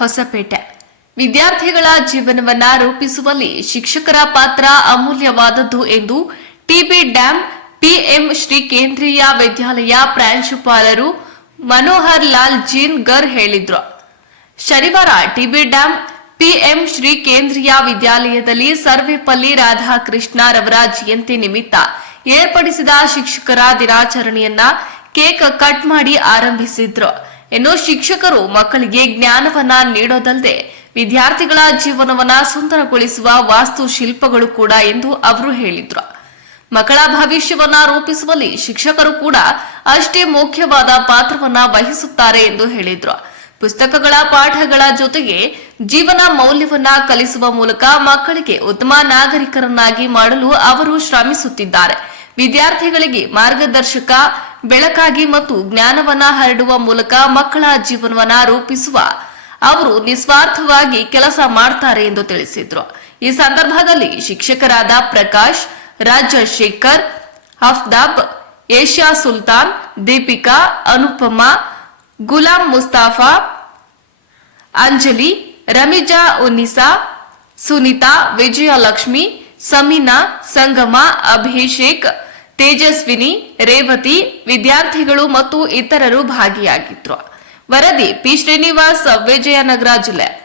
ಹೊಸಪೇಟೆ. ವಿದ್ಯಾರ್ಥಿಗಳ ಜೀವನವನ್ನ ರೂಪಿಸುವಲ್ಲಿ ಶಿಕ್ಷಕರ ಪಾತ್ರ ಅಮೂಲ್ಯವಾದದ್ದು ಎಂದು ಟಿಬಿ ಡ್ಯಾಂ ಪಿಎಂ ಶ್ರೀ ಕೇಂದ್ರೀಯ ವಿದ್ಯಾಲಯ ಪ್ರಾಂಶುಪಾಲರು ಮನೋಹರ್ ಲಾಲ್ ಜೀನ್ ಗರ್ ಹೇಳಿದ್ರು. ಶನಿವಾರ ಟಿಬಿ ಡ್ಯಾಂ ಪಿಎಂ ಶ್ರೀ ಕೇಂದ್ರೀಯ ವಿದ್ಯಾಲಯದಲ್ಲಿ ಸರ್ವೇಪಲ್ಲಿ ರಾಧಾಕೃಷ್ಣ ರವರ ಜಯಂತಿ ನಿಮಿತ್ತ ಏರ್ಪಡಿಸಿದ ಶಿಕ್ಷಕರ ದಿನಾಚರಣೆಯನ್ನ ಕೇಕ್ ಕಟ್ ಮಾಡಿ ಆರಂಭಿಸಿದ್ರು. ಇನ್ನು ಶಿಕ್ಷಕರು ಮಕ್ಕಳಿಗೆ ಜ್ಞಾನವನ್ನ ನೀಡೋದಲ್ಲದೆ ವಿದ್ಯಾರ್ಥಿಗಳ ಜೀವನವನ್ನ ಸುಂದರಗೊಳಿಸುವ ವಾಸ್ತುಶಿಲ್ಪಗಳು ಕೂಡ ಎಂದು ಅವರು ಹೇಳಿದ್ರು. ಮಕ್ಕಳ ಭವಿಷ್ಯವನ್ನ ರೂಪಿಸುವಲ್ಲಿ ಶಿಕ್ಷಕರು ಕೂಡ ಅಷ್ಟೇ ಮುಖ್ಯವಾದ ಪಾತ್ರವನ್ನ ವಹಿಸುತ್ತಾರೆ ಎಂದು ಹೇಳಿದ್ರು. ಪುಸ್ತಕಗಳ ಪಾಠಗಳ ಜೊತೆಗೆ ಜೀವನ ಮೌಲ್ಯವನ್ನ ಕಲಿಸುವ ಮೂಲಕ ಮಕ್ಕಳಿಗೆ ಉತ್ತಮ ನಾಗರಿಕರನ್ನಾಗಿ ಮಾಡಲು ಅವರು ಶ್ರಮಿಸುತ್ತಿದ್ದಾರೆ. ವಿದ್ಯಾರ್ಥಿಗಳಿಗೆ ಮಾರ್ಗದರ್ಶಕ ಬೆಳಕಾಗಿ ಮತ್ತು ಜ್ಞಾನವನ್ನ ಹರಡುವ ಮೂಲಕ ಮಕ್ಕಳ ಜೀವನವನ್ನ ರೂಪಿಸುವ. ಅವರು ನಿಸ್ವಾರ್ಥವಾಗಿ ಕೆಲಸ ಮಾಡ್ತಾರೆ ಎಂದು ತಿಳಿಸಿದ್ರು. ಈ ಸಂದರ್ಭದಲ್ಲಿ ಶಿಕ್ಷಕರಾದ ಪ್ರಕಾಶ್, ರಾಜಶೇಖರ್, ಹಫ್ದಾಬ್, ಏಷ್ಯಾ ಸುಲ್ತಾನ್, ದೀಪಿಕಾ, ಅನುಪಮ, ಗುಲಾಂ ಮುಸ್ತಾಫಾ, ಅಂಜಲಿ, ರಮಿಜಾ ಉನ್ನಿಸಾ, ಸುನಿತಾ, ವಿಜಯಲಕ್ಷ್ಮಿ, ಸಮೀನಾ, ಸಂಗಮ, ಅಭಿಷೇಕ್ ತೇಜಸ್ವಿನಿ ರೇವತಿ ವಿದ್ಯಾರ್ಥಿಗಳು ಮತ್ತು ಇತರರು ಭಾಗಿಯಾಗಿದ್ರು. ವರದಿ ಪಿ. ಶ್ರೀನಿವಾಸ್ ವಿಜಯನಗರ ಜಿಲ್ಲೆ.